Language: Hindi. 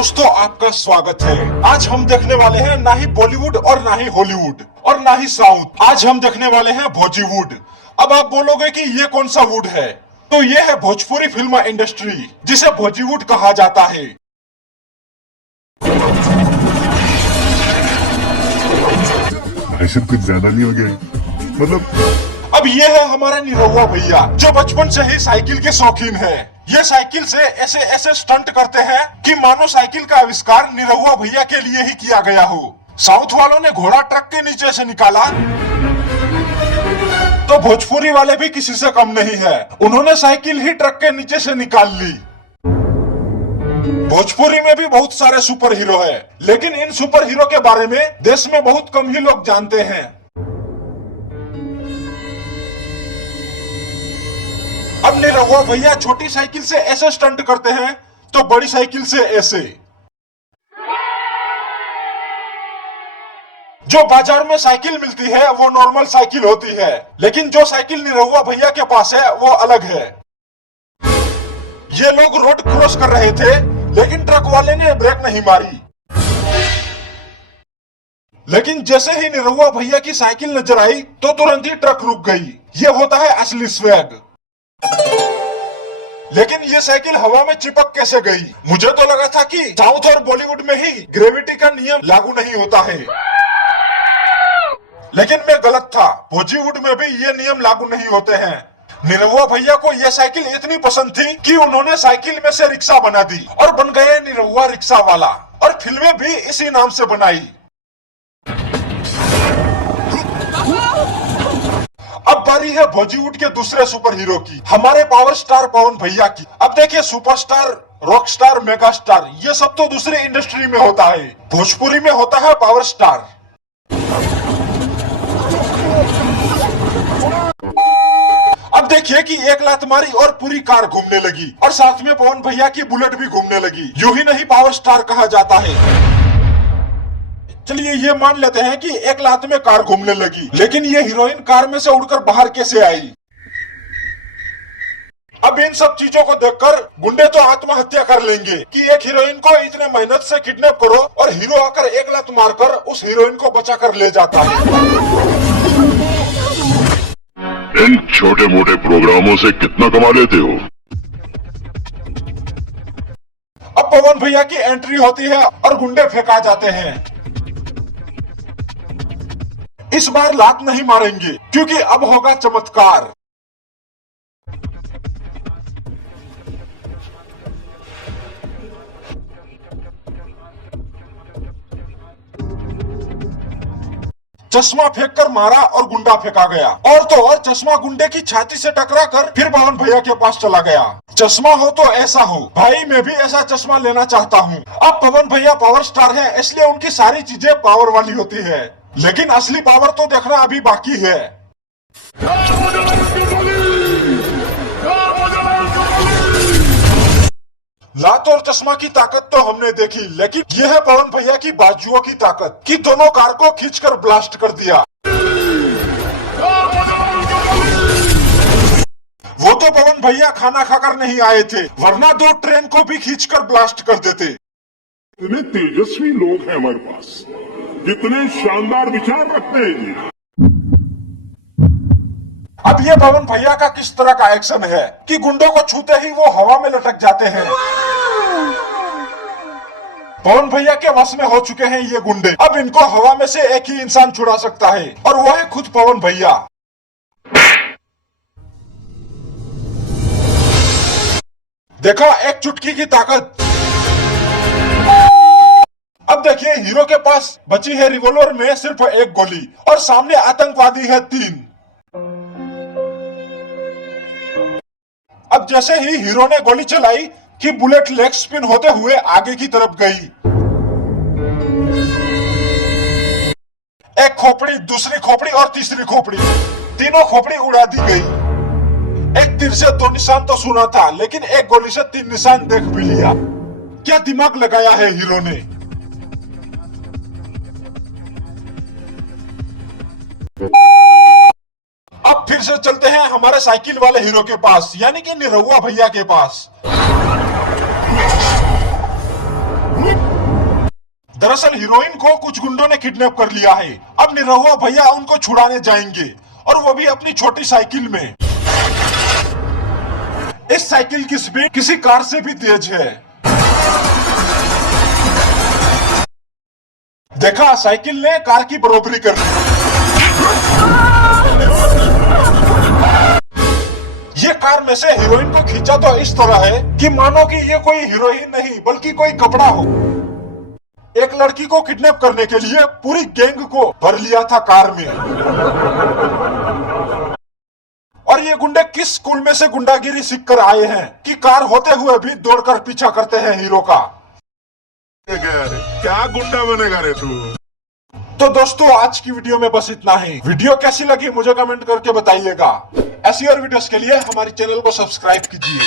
दोस्तों आपका स्वागत है। आज हम देखने वाले हैं ना ही बॉलीवुड और ना ही हॉलीवुड और ना ही साउथ। आज हम देखने वाले हैं भोजीवुड। अब आप बोलोगे कि ये कौन सा वुड है, तो ये है भोजपुरी फिल्म इंडस्ट्री, जिसे भोजीवुड कहा जाता है। ऐसे कुछ ज्यादा नहीं हो गया? मतलब अब ये है हमारे निरहुआ भैया, जो बचपन से ही साइकिल के शौकीन है। ये साइकिल से ऐसे ऐसे स्टंट करते हैं कि मानो साइकिल का आविष्कार निरहुआ भैया के लिए ही किया गया हो। साउथ वालों ने घोड़ा ट्रक के नीचे से निकाला, तो भोजपुरी वाले भी किसी से कम नहीं है। उन्होंने साइकिल ही ट्रक के नीचे से निकाल ली। भोजपुरी में भी बहुत सारे सुपर हीरो है, लेकिन इन सुपर हीरो के बारे में देश में बहुत कम ही लोग जानते हैं। अब निरहुआ भैया छोटी साइकिल से ऐसे स्टंट करते हैं, तो बड़ी साइकिल से ऐसे। जो बाजार में साइकिल मिलती है वो नॉर्मल साइकिल होती है, लेकिन जो साइकिल निरहुआ भैया के पास है वो अलग है। ये लोग रोड क्रॉस कर रहे थे, लेकिन ट्रक वाले ने ब्रेक नहीं मारी। लेकिन जैसे ही निरहुआ भैया की साइकिल नजर आई, तो तुरंत ही ट्रक रुक गई। ये होता है असली स्वैग। लेकिन ये साइकिल हवा में चिपक कैसे गई? मुझे तो लगा था कि साउथ और बॉलीवुड में ही ग्रेविटी का नियम लागू नहीं होता है, लेकिन मैं गलत था। बॉलीवुड में भी ये नियम लागू नहीं होते हैं। निरहुआ भैया को यह साइकिल इतनी पसंद थी कि उन्होंने साइकिल में से रिक्शा बना दी और बन गए निरहुआ रिक्शा वाला, और फिल्में भी इसी नाम से बनाई। अब बारी है बॉलीवुड के दूसरे सुपर हीरो की, हमारे पावर स्टार पवन भैया की। अब देखिए, superstar, rock star, mega star, ये सब तो दूसरे इंडस्ट्री में होता है। भोजपुरी में होता है पावर स्टार। अब देखिए कि एक लात मारी और पूरी कार घूमने लगी, और साथ में पवन भैया की बुलेट भी घूमने लगी। यूं ही नहीं पावर स्टार कहा जाता है। चलिए ये मान लेते हैं कि एक लात में कार घूमने लगी, लेकिन ये हीरोइन कार में से उड़कर बाहर कैसे आई? अब इन सब चीजों को देखकर गुंडे तो आत्महत्या कर लेंगे कि एक हीरोइन को इतने मेहनत से किडनैप करो और हीरो आकर एक लात मारकर उस हीरोइन को बचा कर ले जाता है। इन छोटे मोटे प्रोग्रामों से कितना कमा लेते हो? अब पवन भैया की एंट्री होती है और गुंडे फेंका जाते हैं। इस बार लात नहीं मारेंगे, क्योंकि अब होगा चमत्कार। चश्मा फेंककर मारा और गुंडा फेंका गया, और तो और चश्मा गुंडे की छाती से टकरा कर फिर पवन भैया के पास चला गया। चश्मा हो तो ऐसा हो भाई, मैं भी ऐसा चश्मा लेना चाहता हूँ। अब पवन भैया पावर स्टार है, इसलिए उनकी सारी चीजें पावर वाली होती है, लेकिन असली पावर तो देखना अभी बाकी है। लात और चश्मा की ताकत तो हमने देखी, लेकिन यह है पवन भैया की बाजुओं की ताकत कि दोनों कार को खींचकर ब्लास्ट कर दिया। वो तो पवन भैया खाना खाकर नहीं आए थे, वरना दो ट्रेन को भी खींचकर ब्लास्ट कर देते। इतने तेजस्वी लोग हैं हमारे पास, कितने शानदार विचार रखते हैं जी। अब ये पवन भैया का किस तरह का एक्शन है कि गुंडों को छूते ही वो हवा में लटक जाते हैं। पवन भैया के वश में हो चुके हैं ये गुंडे। अब इनको हवा में से एक ही इंसान छुड़ा सकता है, और वो है खुद पवन भैया। देखा, एक चुटकी की ताकत। अब देखिए, हीरो के पास बची है रिवॉल्वर में सिर्फ एक गोली, और सामने आतंकवादी है 3। अब जैसे ही हीरो ने गोली चलाई कि बुलेट लेग स्पिन होते हुए आगे की तरफ गई। एक खोपड़ी, दूसरी खोपड़ी और तीसरी खोपड़ी, तीनों खोपड़ी उड़ा दी गई। एक तीर से 2 निशान तो सुना था, लेकिन एक गोली से 3 निशान देख भी लिया। क्या दिमाग लगाया है हीरो ने। अब फिर से चलते हैं हमारे साइकिल वाले हीरो के पास, यानी कि निरहुआ भैया के पास। दरअसल हीरोइन को कुछ गुंडों ने किडनैप कर लिया है। अब निरहुआ भैया उनको छुड़ाने जाएंगे और वो भी अपनी छोटी साइकिल में। इस साइकिल की स्पीड किसी कार से भी तेज है। देखा, साइकिल ने कार की बराबरी कर ली। ये कार में से हीरोइन को खींचा तो इस तरह है कि मानो कि ये कोई हीरोइन नहीं बल्कि कोई कपड़ा हो। एक लड़की को किडनैप करने के लिए पूरी गैंग को भर लिया था कार में। और ये गुंडे किस स्कूल में से गुंडागिरी सीख कर आए हैं कि कार होते हुए भी दौड़कर पीछा करते हैं हीरो का। क्या गुंडा बनेगा रे तू। तो दोस्तों, आज की वीडियो में बस इतना ही। वीडियो कैसी लगी मुझे कमेंट करके बताइएगा। ऐसी और वीडियोस के लिए हमारे चैनल को सब्सक्राइब कीजिए।